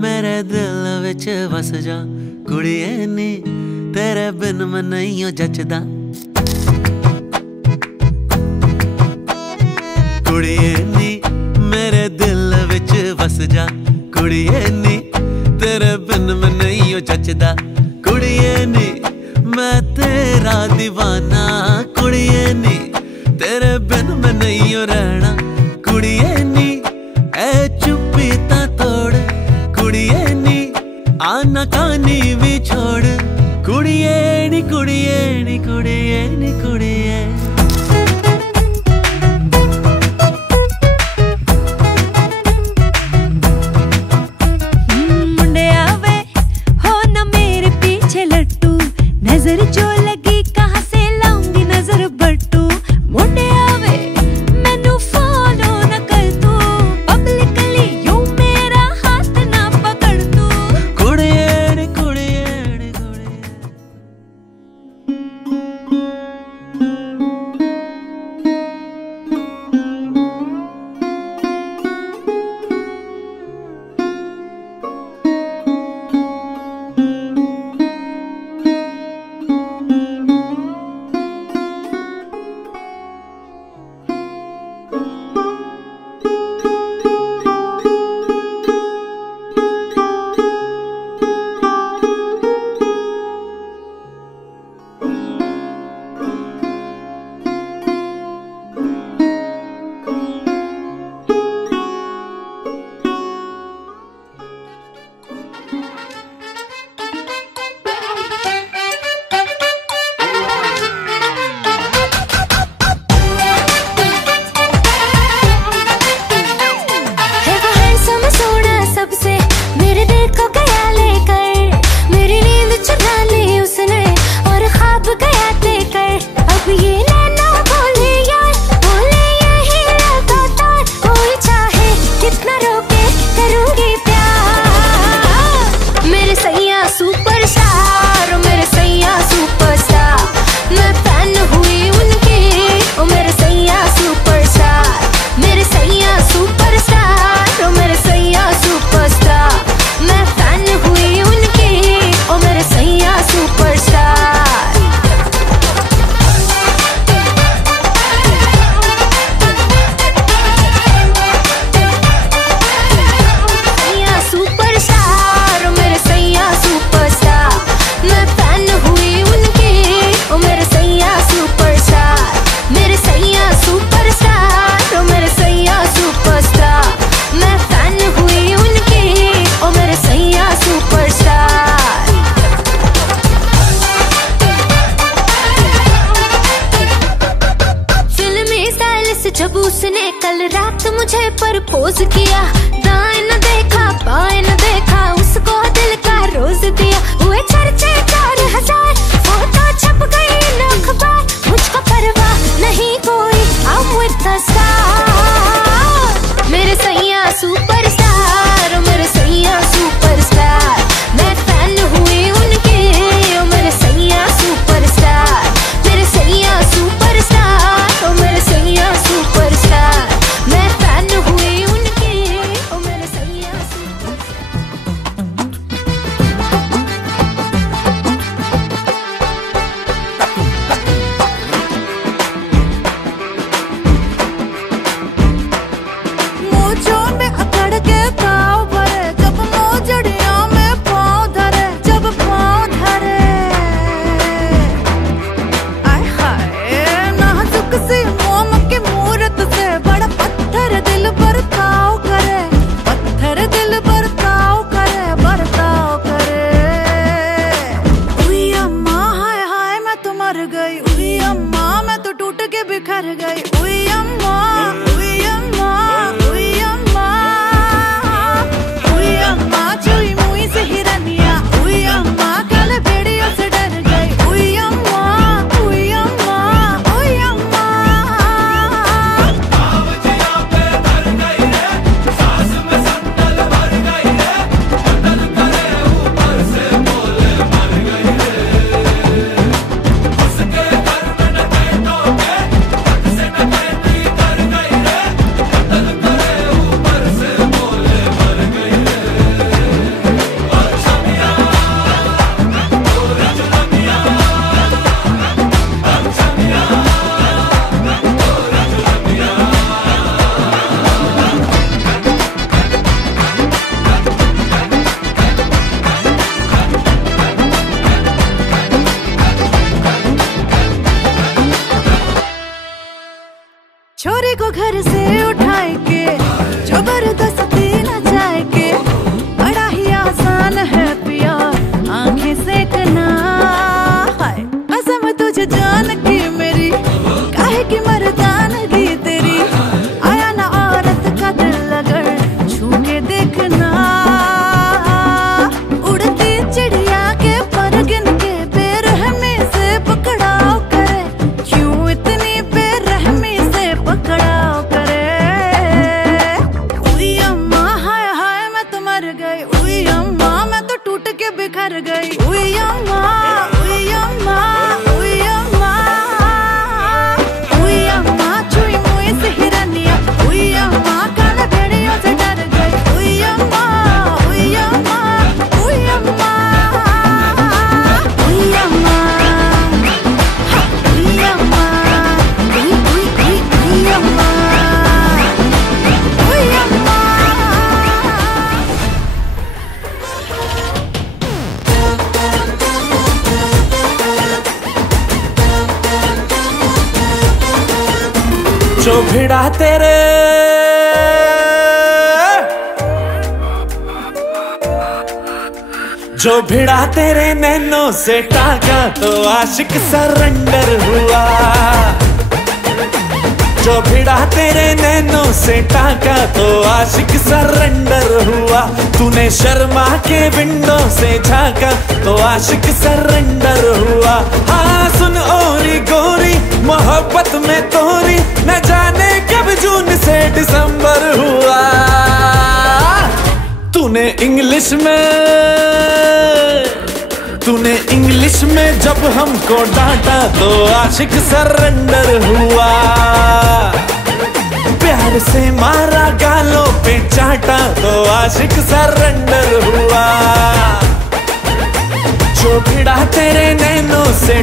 मेरे दिल विच वस जा कुड़िए नी, तेरे बिन मैं नहीं हो जचदा। कुड़िए नी मेरे दिल विच वस जा कुड़िए नी, तेरे बिन मैं नहीं हो जचदा। कुड़िए नी मैं तेरा दीवाना, कुड़िए नी तेरे बिन मैं नहीं हो रहना। कुड़िए नी ए चुप्पी ता तोड़, कुड़िए नी आना कानी भी छोड़। कुड़िए नी कुड़िए नी कुड़िए नी कुड़िए। नजर जो लगी कहाँ से लाऊंगी नजर बट्टू। मुंडे आवे मैनू देखना, उड़ती चिड़िया के पर गिन के बेरहमी से पकड़ाओ करे, क्यों इतनी बेरहमी से पकड़ाओ करे। उई अम्मा हाय हाय मैं तो मर गई, उई अम्मा मैं तो टूट के बिखर गई। उई अम्मा, उई अम्मा, उई अम्मा, उई अम्मा छुई मुई से हिरनिया, उई अम्मा काले भेड़ियों से डर गई। उई अम्मा, उई अम्मा, उई अम्मा, उई अम्मा, उई अम्मा, उई उई उई उई अम्मा, उई अम्मा। जो भिड़ा तेरे नैनों से टाका तो आशिक सरेंडर हुआ। जो भिड़ा तेरे नैनों से टाका तो आशिक सरेंडर हुआ। तूने शर्मा के विंडो से झांका तो आशिक सरेंडर हुआ। हाँ सुन ओरी गोरी मोहब्बत में तोरी, न जाने कब जून से दिसंबर हुआ। तूने इंग्लिश में जब हमको डांटा तो आशिक सरेंडर हुआ। प्यार से मारा गालों पे चाटा तो आशिक सरेंडर हुआ। जो भिड़ा तेरे नैनों से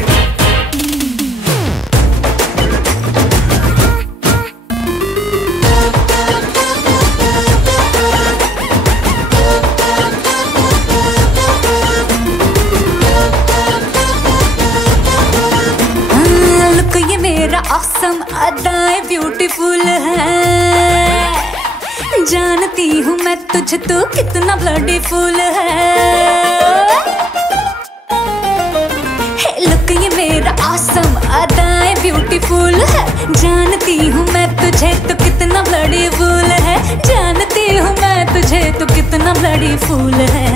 ऑसम अदाएं ब्यूटीफुल है, जानती हूँ मैं तुझे तू कितना ब्लडीफुल है। लुक ये मेरा ऑसम अदाएं ब्यूटीफुल है, जानती हूँ मैं तुझे तू कितना ब्लडीफुल है। जानती हूँ मैं तुझे तू कितना ब्लडीफुल है।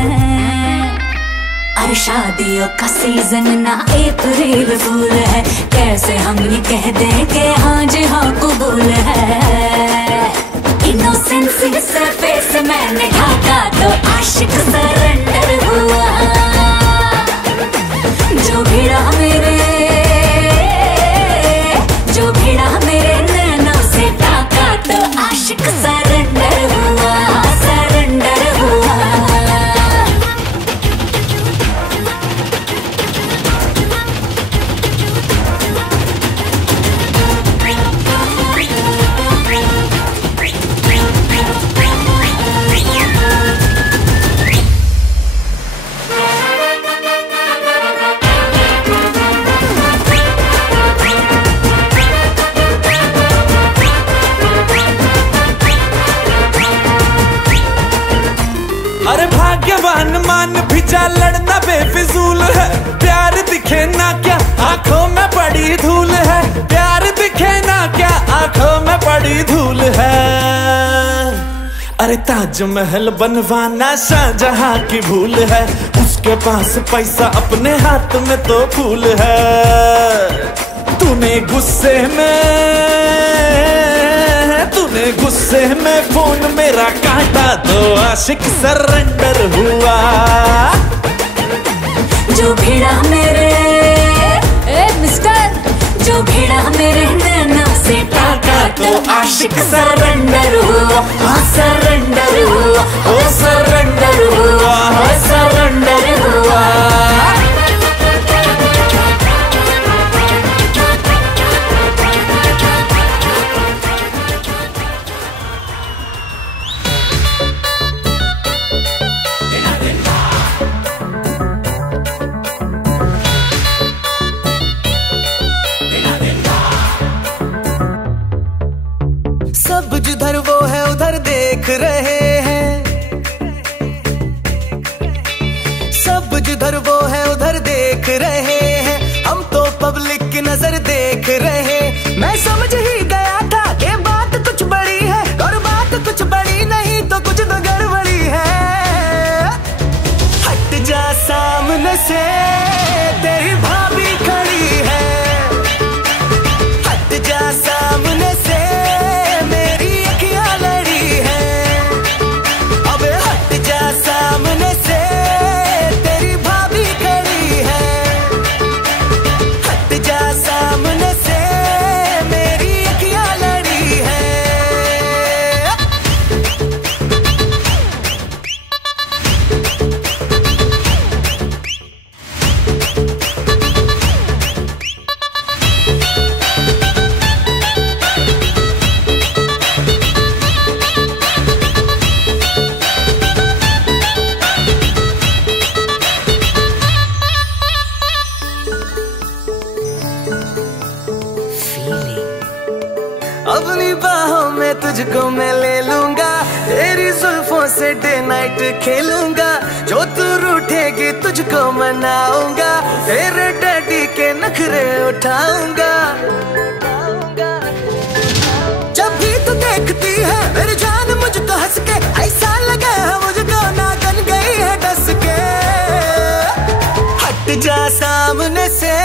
अरे शादियों का सीजन ना अप्रैल फूल है, कैसे हम ये कह दें कि हाँ जी हाँ कबूल है। इनोसेंसी से फेस मैंने ढाका तो आशिक सरेंडर हुआ। जो भिड़ा मेरे नैनों से ढाका तो आशिक सरेंडर हुआ, सरेंडर हुआ। अरे भाग्यवान मान भिजा लड़ना बेफिजूल है। प्यार दिखे ना क्या आंखों में पड़ी धूल है, प्यार दिखे ना क्या आंखों में पड़ी धूल है। अरे ताजमहल बनवाना शाहजहां की भूल है, उसके पास पैसा अपने हाथ में तो फूल है। तूने गुस्से में फोन मेरा काटा तो आशिक सरेंडर हुआ। जो भिड़ा मेरे नैनों से टाका तो आशिक सरेंडर हुआ, सरेंडर हुआ, ओ सरेंडर हुआ, सरेंडर हुआ। सब जिधर वो है उधर देख रहे हैं, सब जिधर वो है उधर देख रहे हैं। हम तो पब्लिक की नजर देख रहे। मैं समझ ही गया था कि बात कुछ बड़ी है, और बात कुछ बड़ी नहीं तो कुछ तो गड़बड़ी से तेरी भाभी खड़ी है, हट जा सामने से मेरी अखियां लड़ी है, अबे हट जा सामने से तेरी भाभी खड़ी है, हट जा सामने से मेरी अखियां लड़ी है। अपनी बाहों में तुझको मैं ले लूंगा, तेरी जुल्फों से डे नाइट खेलूंगा, जो तू रूठेगी तुझको मनाऊंगा, तेरे डैडी के नखरे उठाऊंगा। जब भी तू देखती है मेरी जान मुझको हंस के, ऐसा लगा है मुझको नागन गई है डस के, हट जा सामने से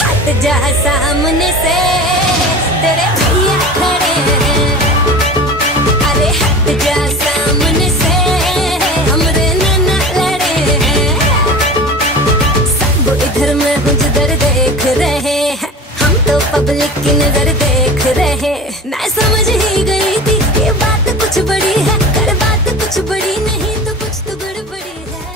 हट जा सामने से तेरे भैया खड़े हैं, अरे हट जा सामने से हमरे नाना लड़े हैं, सब इधर में हूँ जिधर देख रहे हैं, हम तो पब्लिक की नजर देख रहे, मैं समझ ही गई थी ये बात कुछ बड़ी है, कर बात कुछ बड़ी नहीं तो कुछ तो गड़बड़ी है।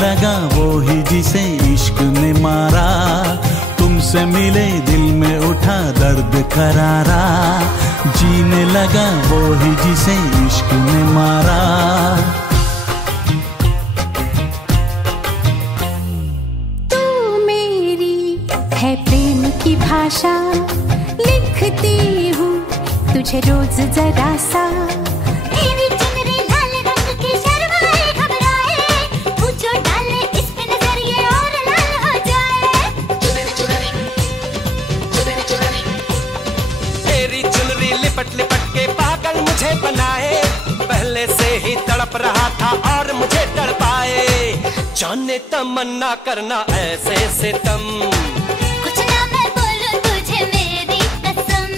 लगा वो ही जिसे इश्क ने मारा, तुमसे मिले दिल में उठा दर्द करारा, जीने लगा वो ही जिसे इश्क ने मारा। तू मेरी है प्रेम की भाषा, लिखती हूँ तुझे रोज जरा सा, लिपट के पागल मुझे बनाए, पहले से ही तड़प रहा था और मुझे तड़पाए, जाने तमन्ना करना ऐसे सितम, कुछ ना मैं बोलूं तुझे मेरी कसम,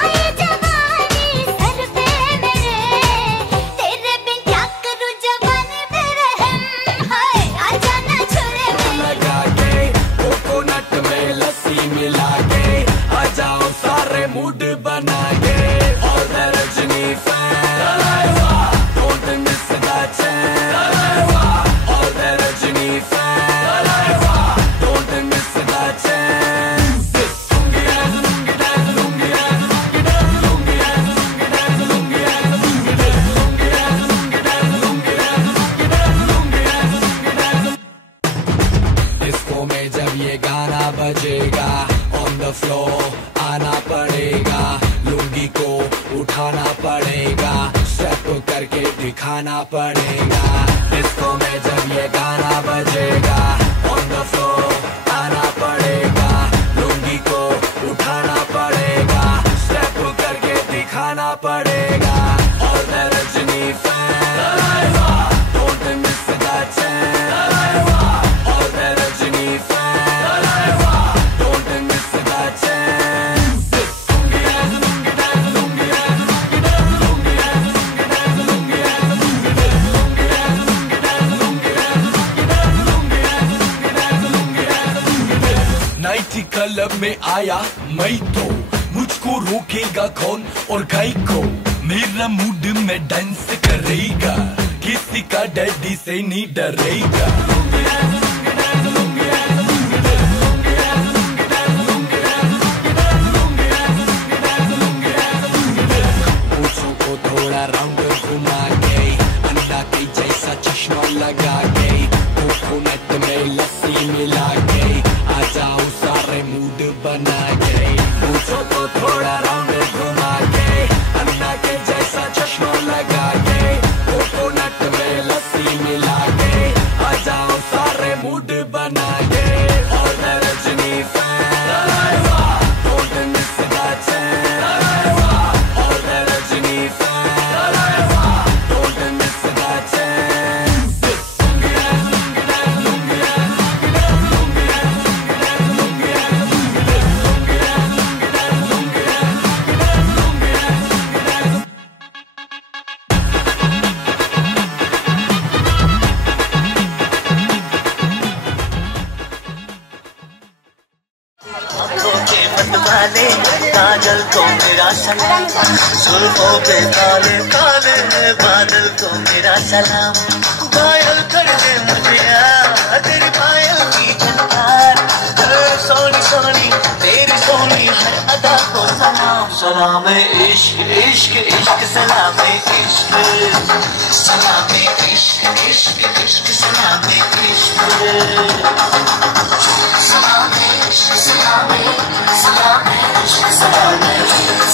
आए जवानी सर पे मेरे, तेरे बिन क्या करूं जवानी पे रहम, हाय आजा ना छोड़े लगा के कोकोनट में लस्सी मिला के, आ जाओ सारे मूड बना के, all the Rajini fans, don't miss the chance, all the Rajini fans, don't miss the chance, lungi dance, lungi dance, lungi dance, lungi dance, lungi dance, lungi dance, lungi dance, lungi dance, lungi dance, lungi dance, lungi dance, lungi dance, lungi dance, lungi dance। Disco में जब ये गाना बजेगा और on the floor आना पड़ेगा, लुंगी को उठाना पड़ेगा, स्टेप करके दिखाना पड़ेगा, डिस्को में जब ये गाना बजेगा, on the floor आना पड़ेगा, लुंगी को उठाना पड़ेगा, स्टेप करके दिखाना पड़ेगा, और मैं Rajni fan, don't miss that chance, और मैं Rajni fan, don't miss that chance, lungi dance, lungi dance, lungi dance, lungi dance, lungi dance, lungi dance, lungi dance, lungi dance, lungi dance, lungi dance, lungi dance, lungi dance, lungi dance, nighty club में आया मैं तो, मुझको रोकेगा कौन और गाय को, मेरा मूड में डांस करेगा, किसी का डैडी से नहीं डरेगा, lungi dance, lungi dance, lungi dance, lungi dance, lungi dance, lungi dance, lungi dance, lungi dance, lungi dance, lungi dance, lungi dance, पूछों को थोड़ा राउंड घुमा के, अंडा के जैसा चश्मा लगा के, कोकोनट में लस्सी मिला के, आ जाओ सारे मूड बना के, पूछों को थोड़ा राउंड घुमा के, अंडा के जैसा चश्मा लगा के, कोकोनट में लस्सी मिला के, आ जाओ सारे मूड बना के, और मैं Rajni fan, don't miss that chance, और मैं Rajni fan, don't miss that chance, lungi dance, lungi dance, lungi dance, lungi dance, lungi dance, lungi dance, lungi dance, lungi dance, lungi dance, lungi dance, lungi dance, lungi dance. आँखों के मत वाले काजल को मेरा सलाम, जुल्फों पे काले काले बादल को मेरा सलाम, घायल कर दे मुझे यार तेरी पायल की झनकार, सोनी सोनी तेरी सोनी हर अदा को सलाम, सलाम इश्क इश्क इश्क सलाम इश्क, सलाम इश्क इश्क इश्क सलाम इश्क, सलाम इश्क सलाम सलाम इश्क सलाम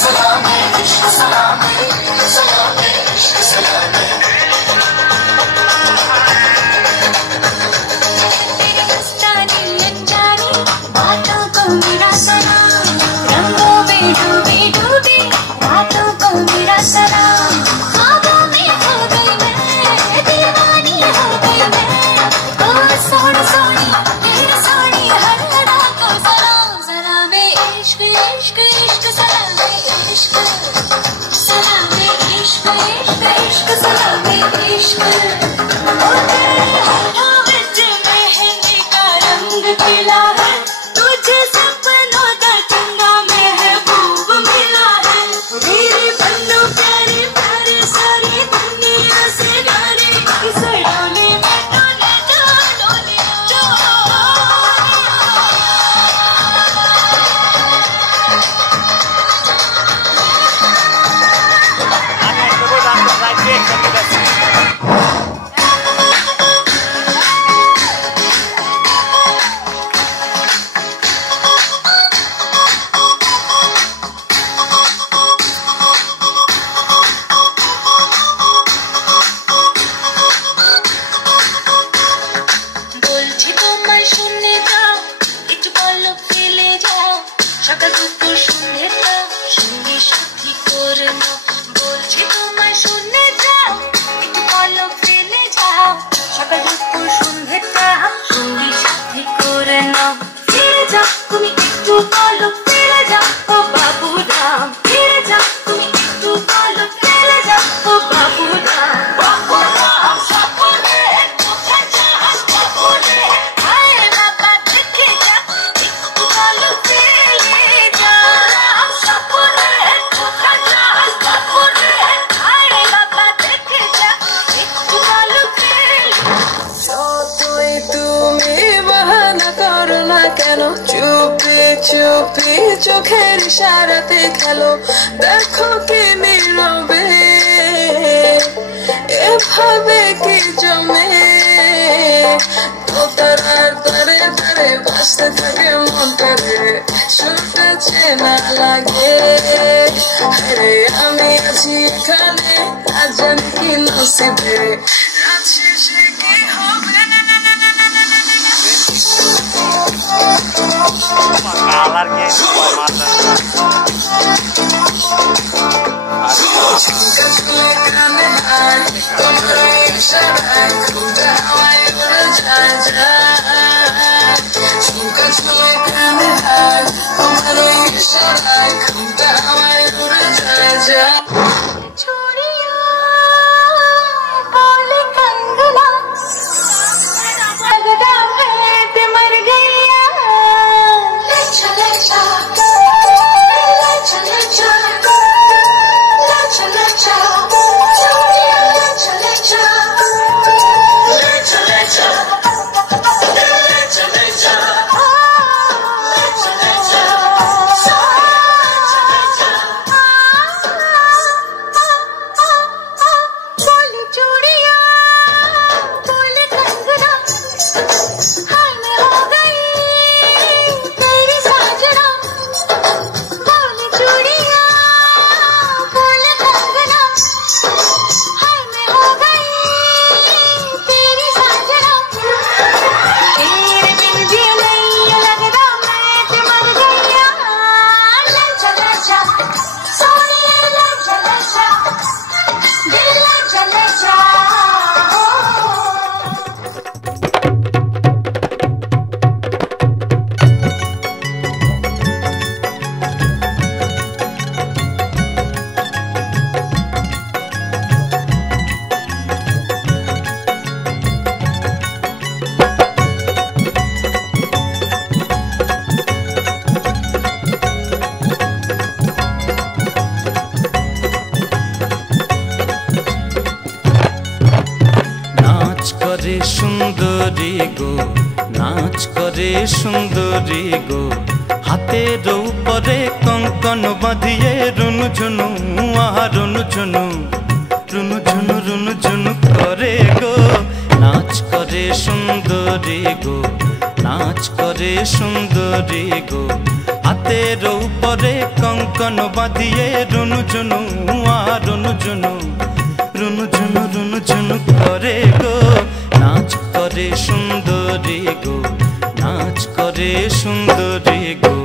सलाम इश्क सलाम सलाम इश्क सलाम, बातों को मेरा सलाम, रंगों में डूबी डूबी बातों को मेरा सलाम, ख्वाबों में हो गई मैं, दीवानी हो गई मैं, ओ सोनी सोनी तेरी सोनी हर अदा को सलाम, सलाम इश्क इश्क इश्क सलाम इश्क, सलाम इश्क इश्क इश्क सलाम इश्क, ओ तेरे होठों विच मेहंदी का रंग खिला है, तुझे सपनों दा चंगा महबूब मिला है, मेरे बन्नों प्यारे प्यारे सारी दुनिया से डरे, इस डोली में डोले जा डोले जा, বলছি তোমায় শুনে যাও, একটু পলক ফেলে যাও, সকাল দুপুর সন্ধ্যেটা সঙ্গী সাথী করে নাও, বলছি তোমায় শুনে যাও, একটু পলক ফেলে যাও, সকাল দুপুর সন্ধ্যেটা সঙ্গী সাথী করে নাও, ফিরে যাও তুমি একটু পলক ফেলে যাও, ও বাবু রাম ফিরে যাও তুমি একটু পলক ফেলে যাও, ও বাবু রাম, বাবু রাম সাপনে কোথায় যাস বাবু রে, হায় বাবা দেখে যা একটু পলক ফেলে যা, রাম সাপনে কোথায় যাস বাবু রে, হায় বাবা দেখে যা একটু পলক ফেলে, যতই তুমি বাহানা করো না কেন, চুপি চুপি চোখের ইশারাতে খেলো, দেখো কি নীরবে এভাবে কি জমে তারার তারে তারে বাসতে থাকে মনটারে সুরটা চেনা লাগে আরে আমি আছি এখানে আজ জানি কি নসিবে রাত শেষে কি হবে কালার কে মাথা झुमका झुले काने हाय तुम्हारे इशाराए खुदा हवाई उड़ जाए झुमका झुले काने हाय तुम्हारे इशाराए खुदा हवाई उड़ जाए छोड़िया बोले कंगना लगदा है ते मर गया ले चले जा सुंदरी गो नाच करे सुंदरी गो हाथेर ऊपरे कंकन बांधिए रुनु झुनु आहा रुनु झुनु करे गो नाच करे सुंदरी गो नाच करे सुंदरी गो हाथेर ऊपरे कंकन बांधिए रुनु झुनु आहा रुनु झुनु करे गो नाच करे सुंदरी गो नाच करे सुंदरी गो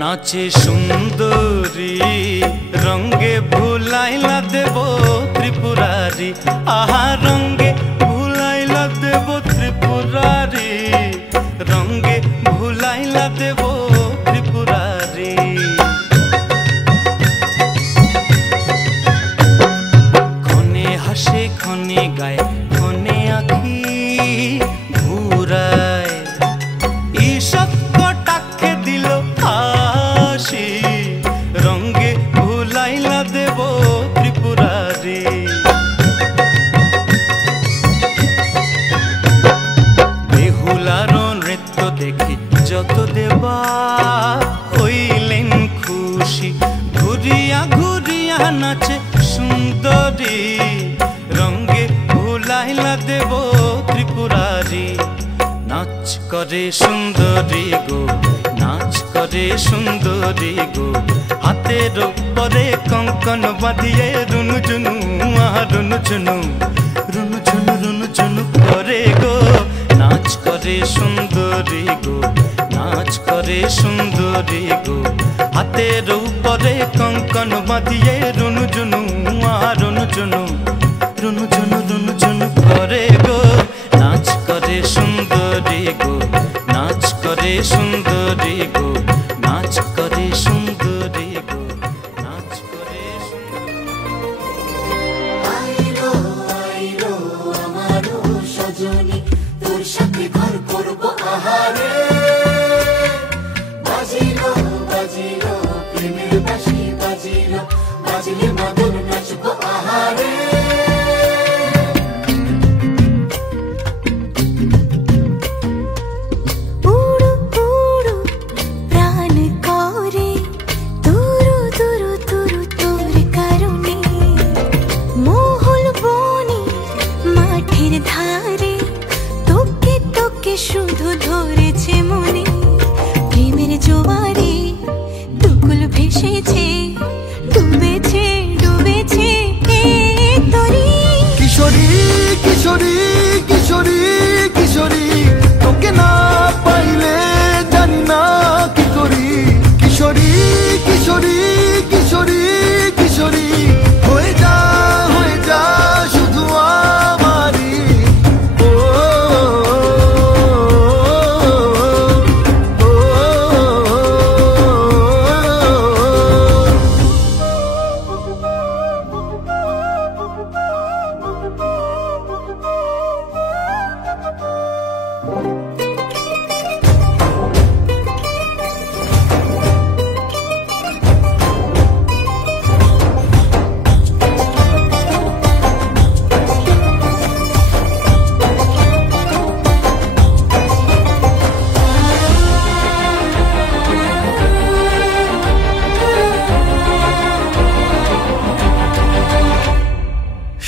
नाचे सुंदरी रंगे भुलाइला देवो त्रिपुरारी आहा रंगे भुलाइला देवो त्रिपुरारी रंगे भुलाइला देवो त्रिपुरारी खने हासे खने गाए खने आखी घुराए ईशत कटाके दिलो रंगे भुलाइला देवो त्रिपुरारी बेहुलार नृत्य देखी जत देवा हইলেন खुशी घुरिया घुरिया नाचे सुंदरी रंगे भुलाइला देवो त्रिपुरारी नाच करे सुंदरी गो नाच करे सुंदरी गो हाथेर ऊपरे कंकन बांधिए रुनु झुनु आहा रुनु झुनु करे गो नाच करे सुंदरी गो नाच करे सुंदरी गो हाथेर ऊपरे कंकन बांधिए रुनु झुनु आहा रुनु झुनु करे गो नाच करे सुंदरी गो नाच करे सुंदरी गो नाच करे सुंदरी गो नाच करे आइलो आइलो আমারো সজনী তোর সাথে ঘর করব আহারে মগন নাচবো আহারে। উড়ু উড়ু প্রাণ করে তুরু তুরু তুরু তোর কারণে, মহুল বনে মাঠের ধারে তোকে তোকে শুধু ধরেছে মনে। প্রেমের জোয়ারে দুকুল ভেসেছে, ডুবেছে ডুবেছে এ তরি। কিশোরী কিশোরী কিশোরী কিশোরী, তোকে না পাইলে জানি না কি করি। কিশোরী কিশোরী কিশোরী কিশোরী, হয়ে যা শুধু আমারই। ও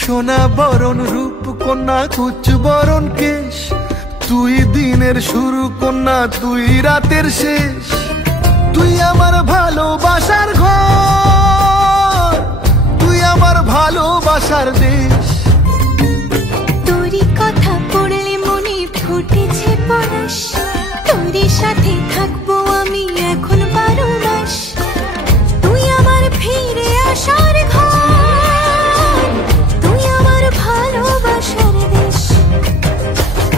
সোনা বরণ রূপ কন্যা কুচ বরণ কেশ, তুই দিনের শুরু কন্যা তুই রাতের শেষ। তুই আমার ভালোবাসার ঘর, তুই আমার ভালোবাসার দেশ। তোরই কথা পড়লে মনে ফুটেছে পরশ, তোরই সাথে থাকবো আমি এখন 12 মাস। তুই আমার ফিরে আসার ঘর, তুই আমার ভালোবাসার দেশ।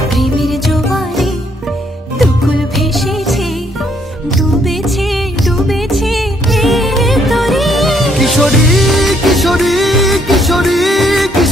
প্রেমের জোয়ারে দুকুল ভেসেছে, ডুবেছে ডুবেছে এ তরি। কিশোরী কিশোরী কিশোরী কিশোরী,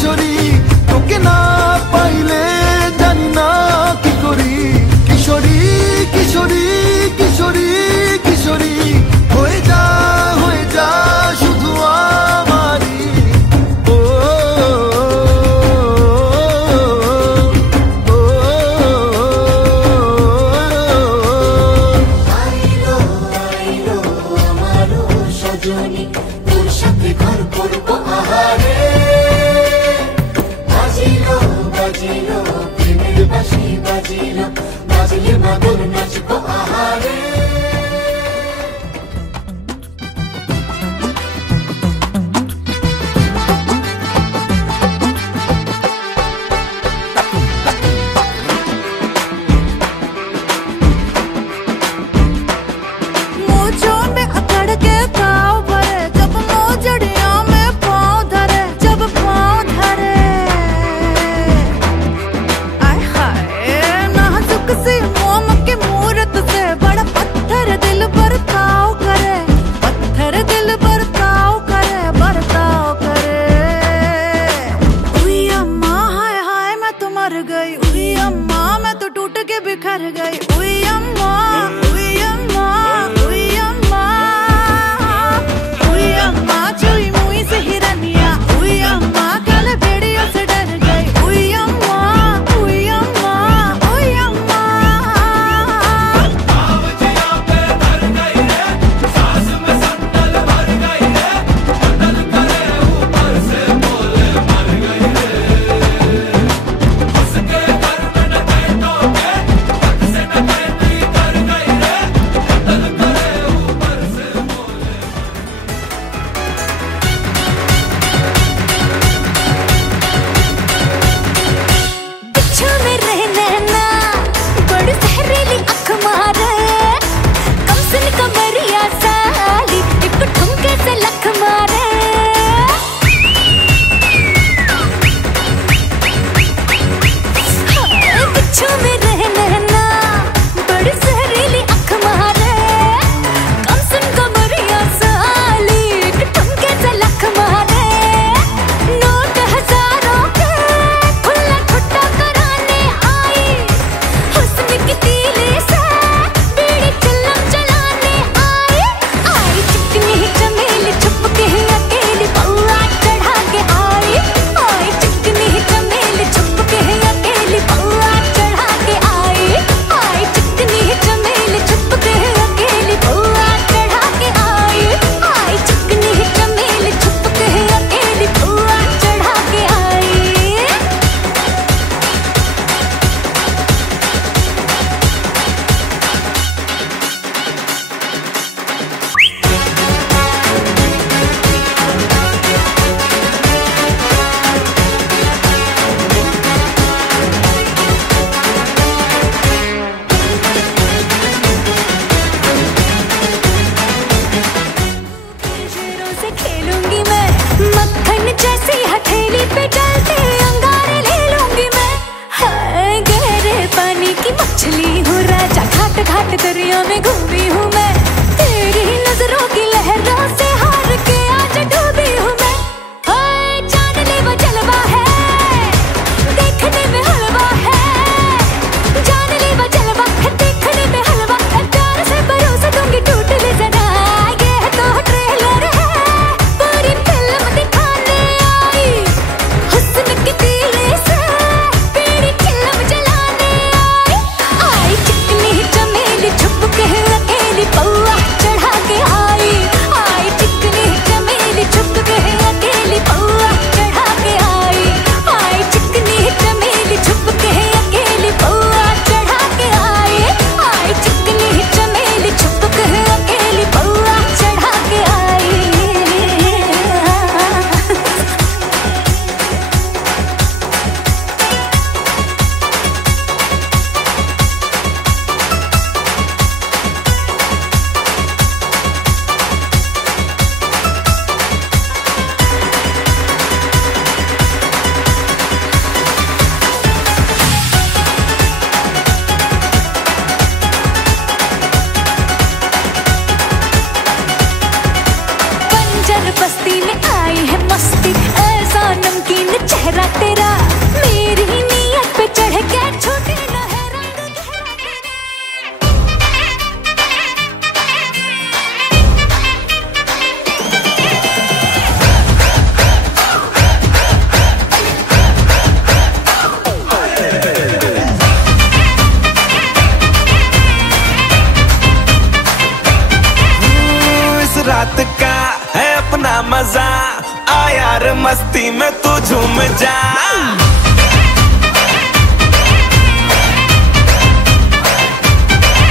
यार मस्ती में तू झूम जा।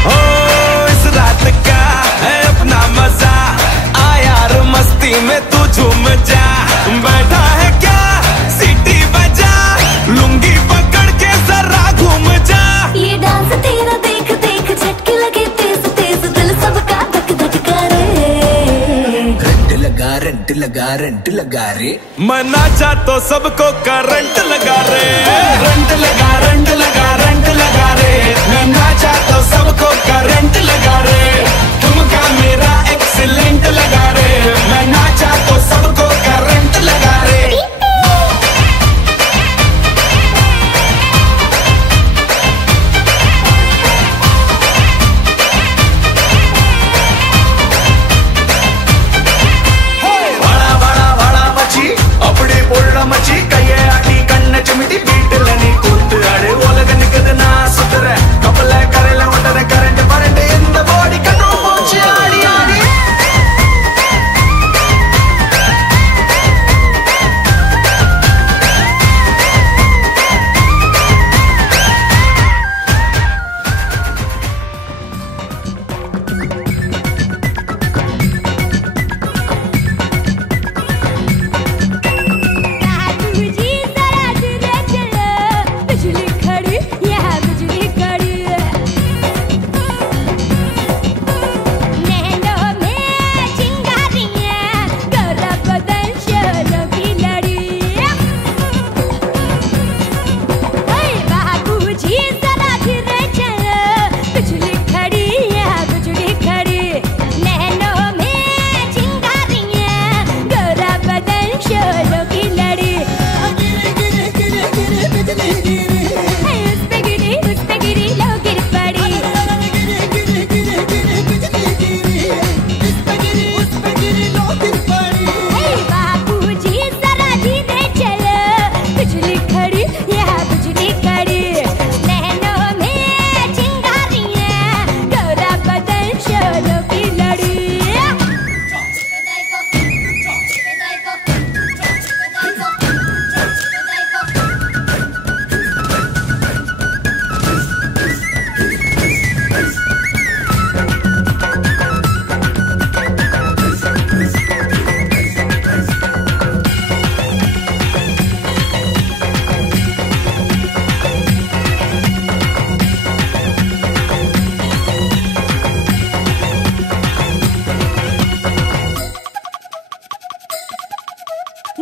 ओ इस रात का है अपना मजा, आ यार मस्ती में तू झूम जा। बैठा है क्या सीटी बजा, लुंगी पकड़ के जरा घूम जा। ये डांस तेरा देख देख झटके लगे तेज तेज, दिल सबका धक धक करे। रंट लगा रे, मैं नाचा तो सबको करंट लगा रे। रंट लगा रंट लगा रंट लगा रे, मैं नाचा तो सबको करंट लगा रे। तुमका मेरा एक्सीलेंट लगा रे, मैं नाचा तो सबको करंट लगा रे। அப்படி பொருள மச்சி கையை ஆட்டி கண்ணை சுமிட்டி வீட்டுல நீ கூத்து அடு உலக நிக்குது நான் சுத்துற கப்பல கரையில வந்தத கரண்ட் பரண்ட் இந்த பாடி கண்ணு போச்சு ஆடி ஆடி।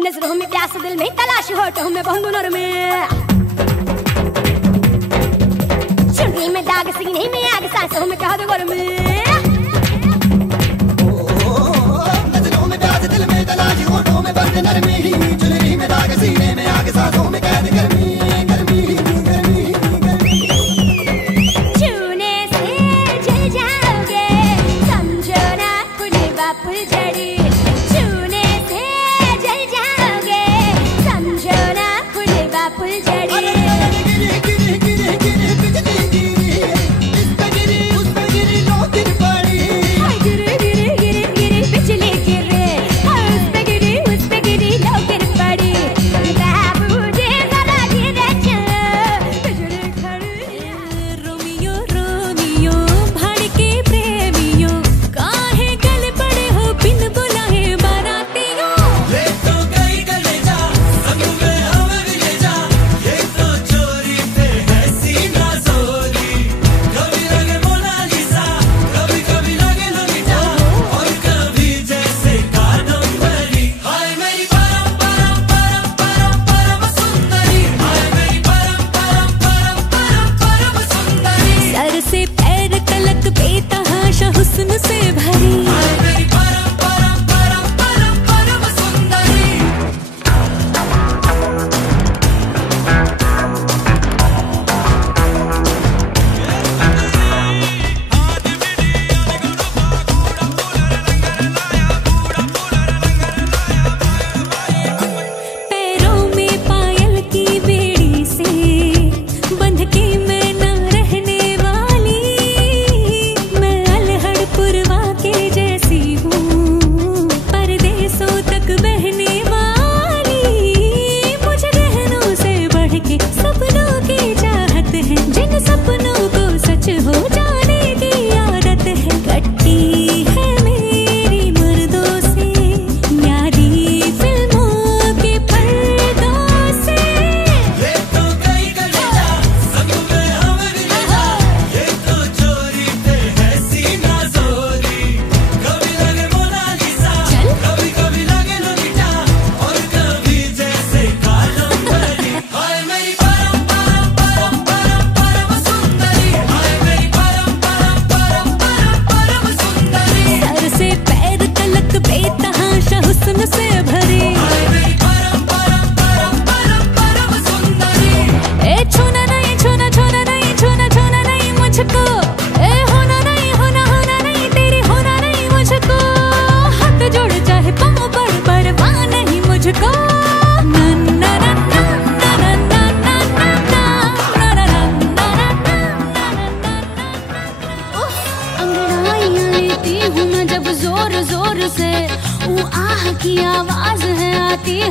नजरों में प्यास दिल में तलाश होठों में बहु नर में, चुनरी में दाग सीने में आग सांसों में कहा दो गर्मी। नजरों में प्यास दिल में तलाश होठों में बंद नरमी, चुनरी में दाग सीने में आग सांसों में कैद गर्मी गर्मी गर्मी गर्मी। छूने से जल जाओगे समझो ना फुलवा फुलझड़ी, बिजली गिरे उस पे गिरी उस पे गिरी लो गिर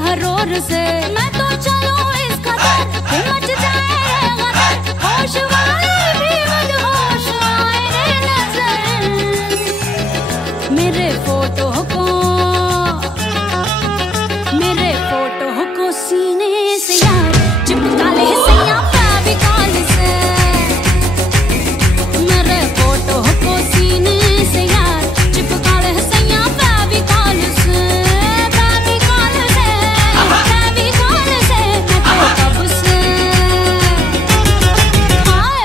हर रोर से मैं तो चलूं इस कदर कि मच जाए गदर होश वाले भी मदहोश आए रे नजर मेरे फोटो को सीने से यार चिपका ले सैया फेविकॉल से मेरे फोटो को सीने से यार चिपका ले सैया फेविकॉल से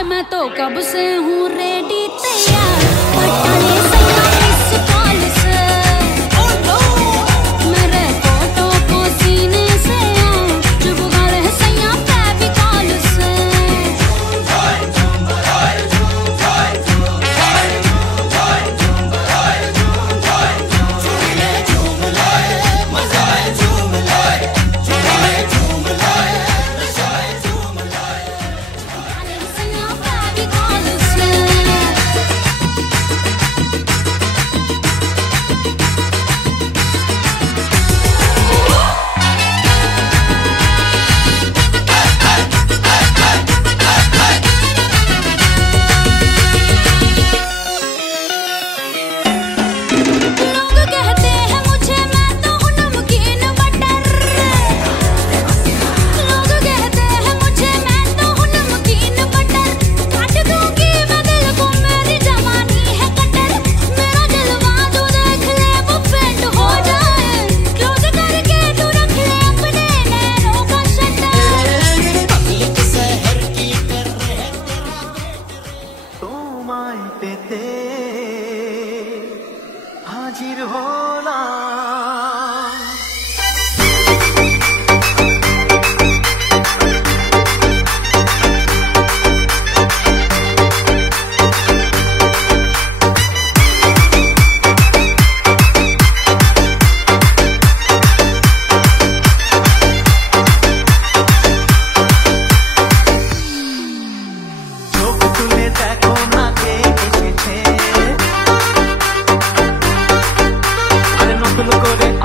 मैं तो कब से हूँ रेडी तैयार पटा ले सैया इस कॉल से मेरे फोटो को सीने से चिपका ले सैया फेविकॉल से हाजिर होना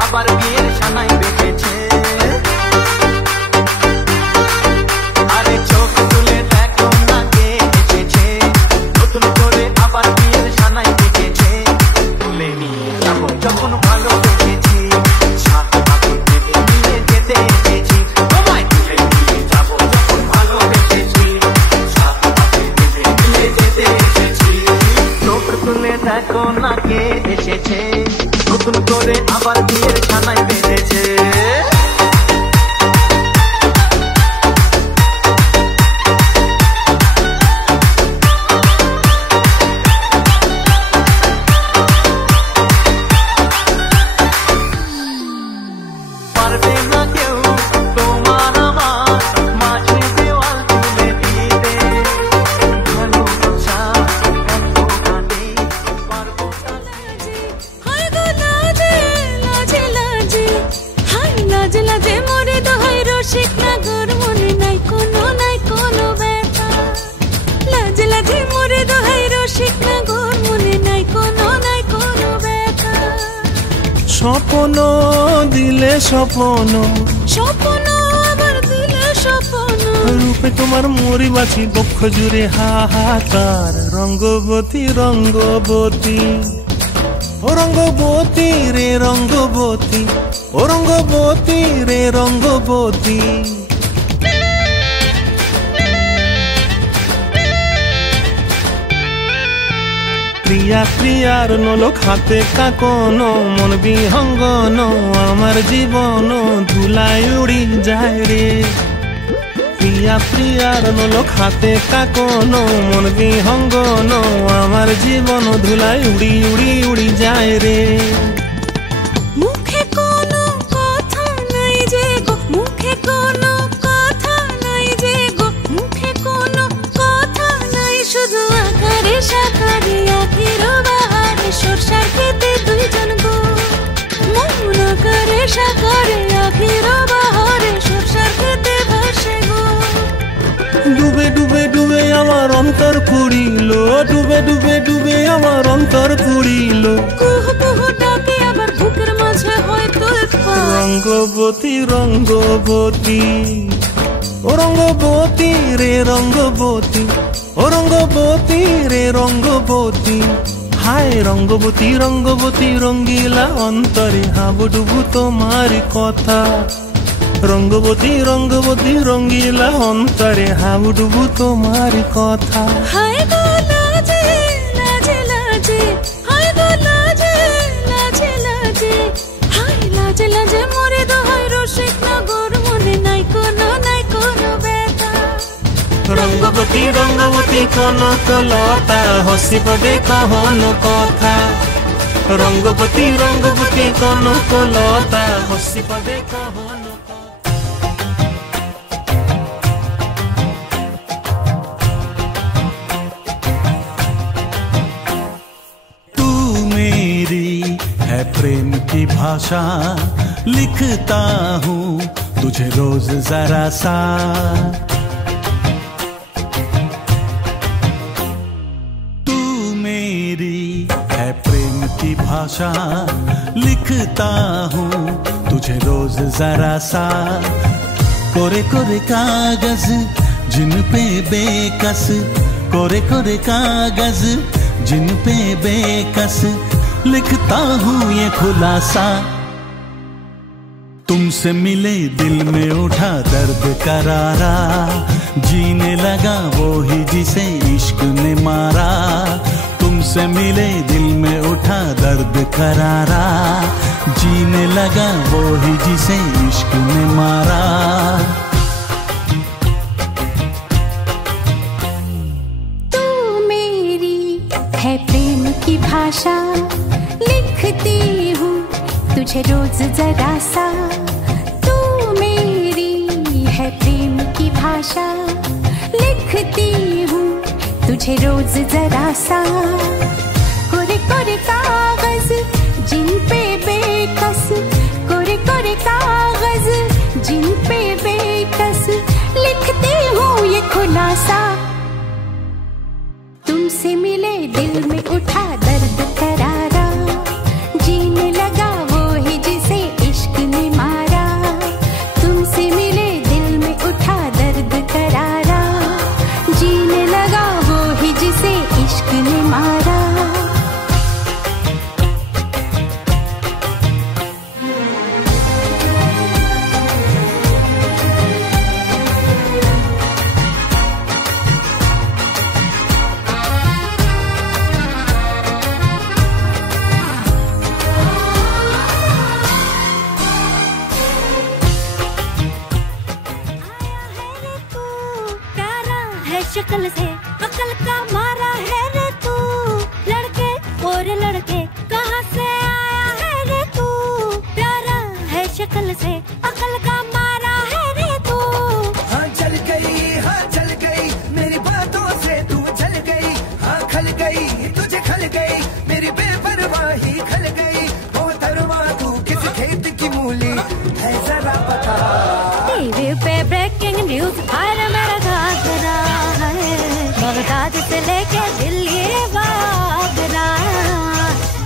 আবার বিয়ের সানাই বেঁধেছে আরে চোখ তুলে দেখো না কে এসেছে নতুন করে আবার বিয়ের সানাই বেঁধেছে তুলে নিয়ে যাবো যখন ভালোবেসেছি সাত পাথর দেবে নিয়ে যেতে এসেছি তোমায় তুলে নিয়ে যাবো যখন ভালোবেসেছি সাত পাথর দেবে নিয়ে যেতে এসেছি চোখ তুলে দেখো না কে এসেছে নতুন করে আবার বিয়ের ছানায় বেঁধেছে পারবে না কেউ তোমার আমার মাঝে দেওয়াল তুলে দিতে ভালোবাসা এত কাঁদে পারবো না লাজে লাজে মোরে দোহাই রসিক নাগর মনে নাই কোনো ব্যথা লাজে লাজে মোরে দোহাই রসিক নাগর মনে নাই কোনো ব্যথা স্বপ্ন দিলে স্বপ্ন আবার দিলে স্বপ্ন রূপে তোমার মরি বাছি বক্ষ জুড়ে হাহাকার রঙ্গবতী রঙ্গবতী ও রঙ্গবতী রে রঙ্গবতী ও রঙ্গবতী রে রঙ্গবতী প্রিয়া প্রিয়ার নলোক হাতে কাকনো মন বিহঙ্গন আমার জীবন ধুলায় উড়ি যায় রে প্রিয়া প্রিয়ার নলোক হাতে কাকনো মন বিহঙ্গন আমার জীবন ধুলায় উড়ি উড়ি উড়ি যায় রে মুখে কোনো কথা নাই যে গো মুখে কোনো কথা নাই যে গো মুখে কোনো কথা নাই শুধু আকারে সাকারে আখির বাহারে সরষার খেতে দুইজন গো মন আকারে সাকারে আখির বাহারে সরষার খেতে ভাসে গো ডুবে ডুবে ডুবে আমার অন্তর পুড়িল ডুবে ডুবে ডুবে আমার অন্তর পুড়িল কুহু কুহু ডাকে আবার বুকের মাঝে হয়তো রঙ্গবতী রঙ্গবতী ও রঙ্গবতী রে রঙ্গবতী ও রঙ্গবতী রে রঙ্গবতী হায় রঙ্গবতী রঙ্গবতী রঙ্গিলা অন্তরে হাবুডুবু তোমার কথা রঙ্গবতী রঙ্গবতী রঙ্গিলা অন্তরে হাবুডুবু তোমার কথা হায় গো লাজে লাজে লাজে হায় গো লাজে লাজে লাজে হায় লাজে লাজে মরে দোহাই রসিক নগর মনে নাই কোনো ব্যথা রঙ্গবতী রঙ্গবতী কনক লতা হসি পড়ে কহন কথা রঙ্গবতী রঙ্গবতী কনক লতা হসি পড়ে কহন है प्रेम की भाषा लिखता हूँ तुझे रोज जरा सा तू मेरी है प्रेम की भाषा लिखता हूँ तुझे रोज जरा सा कोरे कोरे कागज जिन पे बेकस कोरे कोरे कागज जिन पे बेकस लिखता हूँ ये खुलासा तुमसे मिले दिल में उठा दर्द करारा जीने लगा वो ही जिसे इश्क ने मारा तुमसे मिले दिल में उठा दर्द करारा जीने लगा वो ही जिसे इश्क ने मारा तू मेरी है प्रेम की भाषा लिखती हूँ तुझे रोज जरा सा तू मेरी है प्रेम की भाषा लिखती हूँ तुझे रोज जरा सा कोरे कोरे कागज जिन पे बेकस कोरे कोरे कागज जिन पे बेकस लिखती हूँ ये खुलासा तुमसे मिले दिल में उठा दर्द करारा जीने लगा वो ही जिसे इश्क ने मारा तुमसे मिले दिल में उठा दर्द करारा जीने लगा वो ही जिसे इश्क ने मारा शक्ल से अकल का मारा है रे तू लड़के और लड़के कहाँ से आया है रे तू प्यारा है शक्ल से अकल का मारा है रे तू हाँ चल गई मेरी बातों से तू चल गई हाँ खल गई तुझे खल गई मेरी बेपरवाही खल गई वो तरवा तू किस खेत की मूली है जरा पता टीवी पे ब्रेकिंग न्यूज हर मेरा घाघरा बगदाद से लेके दिल्ली वागरा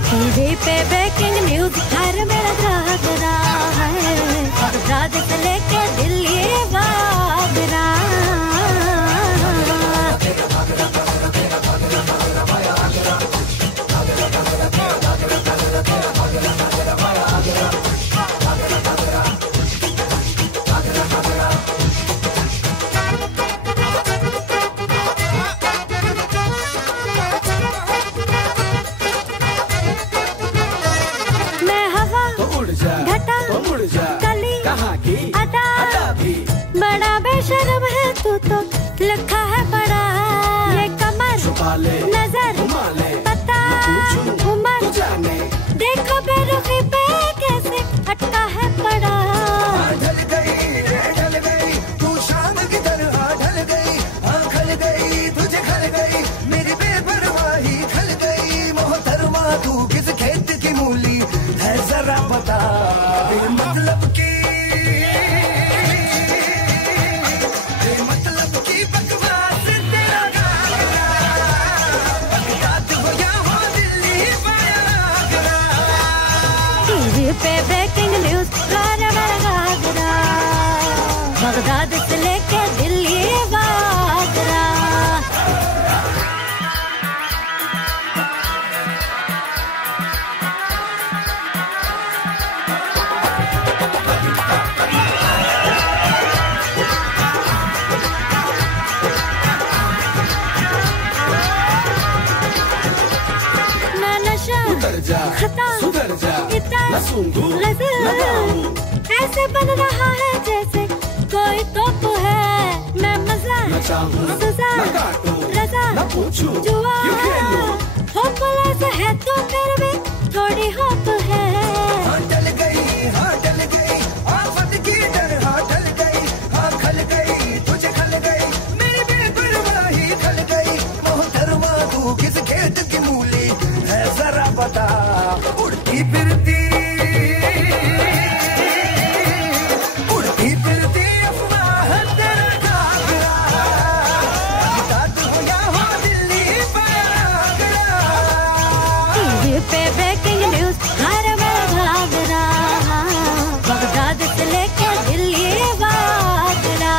टीवी पे ब्रेकिंग न्यूज हर मेरा घाघरा है बगदाद से लेके दिल्ली वागरा बड़ा बेशर्म है तू तो लिखा है बड़ा ये कमर नजर पता उमर देखो बेरुखी पे कैसे अटका है बड़ा ढल गई तू शाम की तरह ढल गई खल गई तुझे खल गई मेरी बेपरवाही खल गई मोहतरमा तू किस खेत की मूली है जरा पता मतलब की मतलब की बकवास तेरा गाना बगदाद से लेके दिल्ली आगरा। मैं नशा खता सुधर जा इतना सूंघू ऐसे बन रहा है जैसे कोई तोप है। मैं मजा सजा रजा जुआ होपलेस है तो फिर भी थोड़ी होप है। डल गई हाँ डल गई आफत की डर हाँ डल गई हाँ खल गई तुझे खल गई मेरी बेपरवाही खल गई मोहतरमा तू किस खेत की मूली है जरा बता उड़ती फिरती अफवाह तेरा घाघरा बता तू या हो दिल्ली आगरा। टीवी पे ब्रेकिंग न्यूज हर मेरा घाघरा बगदाद से लेके दिल्ली आगरा।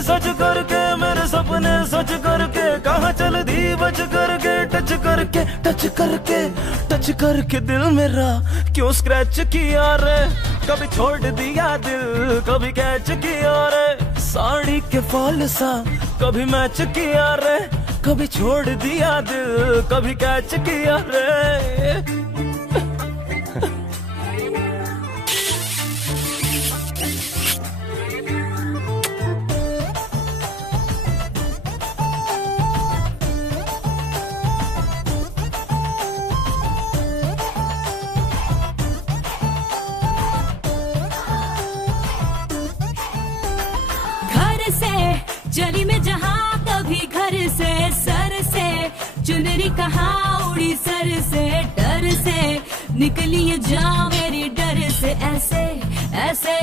सच करके मेरे सपने सच करके कहाँ चल दी बच करके टच करके दिल मेरा क्यों स्क्रैच किया रे। कभी छोड़ दिया दिल कभी कैच किया रे। साड़ी के फॉल सा कभी मैच किया रे। कभी छोड़ दिया दिल कभी कैच किया रे। चली में जहाँ कभी घर से सर से चुनरी कहाँ उड़ी सर से डर से निकली ये जा मेरी डर से ऐसे ऐसे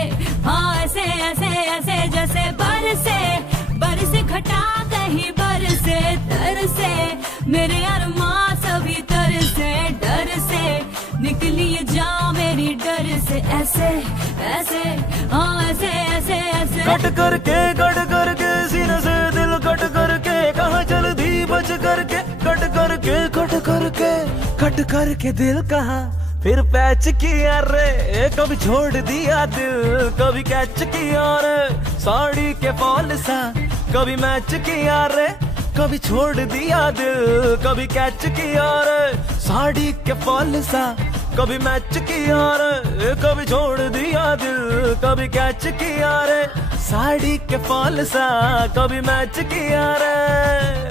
हाँ ऐसे ऐसे ऐसे जैसे बरसे घटा कहीं बरसे तर से मेरे अरमां सभी तर से डर से निकली ये जा मेरी डर से ऐसे ऐसे हाँ ऐसे ऐसे ऐसे कट करके सीने से दिल कट करके कहाँ चल दी बच करके कट करके दिल कहाँ फिर पैच किया रे। कभी छोड़ दिया दिल कभी कैच किया रे। साड़ी के फॉल सा कभी मैच किया रे। कभी छोड़ दिया दिल कभी कैच किया रे। साड़ी के फॉल सा कभी मैच किया रे। कभी छोड़ दिया दिल कभी कैच किया रे। साड़ी के फॉल सा कभी मैच किया रे।